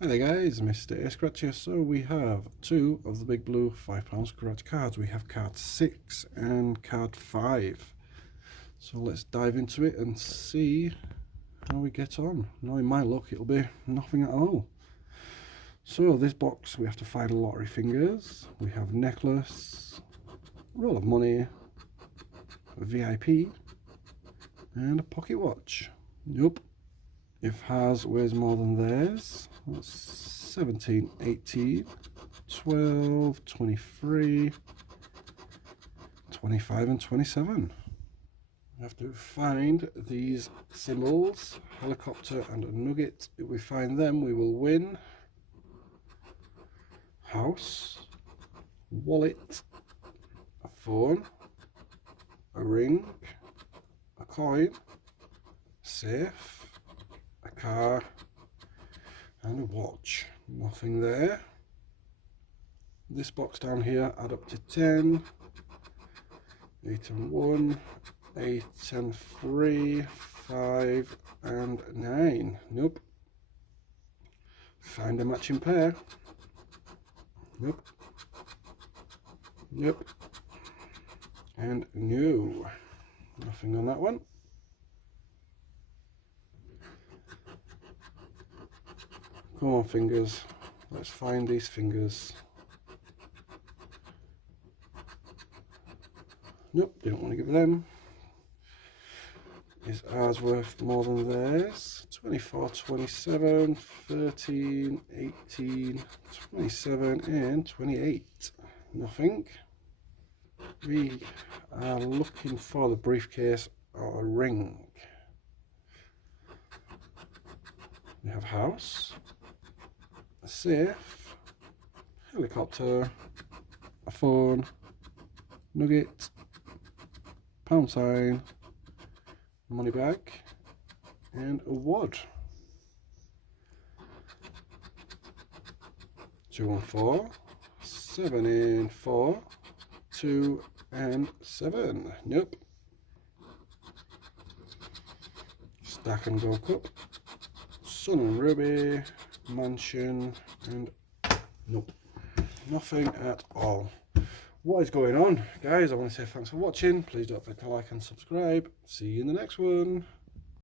Hi there guys, Mr. Scratch here. So we have two of the big blue £5 scratch cards. We have card 6 and card 5. So let's dive into it and see how we get on. Knowing my luck, it'll be nothing at all. So this box, we have to find lottery fingers. We have necklace, roll of money, a VIP, and a pocket watch. Nope. If Has weighs more than theirs, that's 17, 18, 12, 23, 25 and 27. We have to find these symbols, helicopter and a nugget. If we find them, we will win. House, wallet, a phone, a ring, a coin, safe, a car and a watch. Nothing there. This box down here add up to 10, 8 and 1, 8 and 3, 5 and 9. Nope. Find a matching pair. Nope. Nope. And no. Nothing on that one. Come on, fingers. Let's find these fingers. Nope, didn't want to give them. Is ours worth more than theirs? 24, 27, 13, 18, 27 and 28. Nothing. We are looking for the briefcase or a ring. We have house, a safe, helicopter, a phone, nugget, pound sign, money bag and a wad. 2 and 4, 7 and 4, 2 and 7. Nope. Stack and go cup, sun and ruby, mansion and nope, nothing at all. What is going on, guys? I want to say thanks for watching. Please don't forget to like and subscribe. See you in the next one.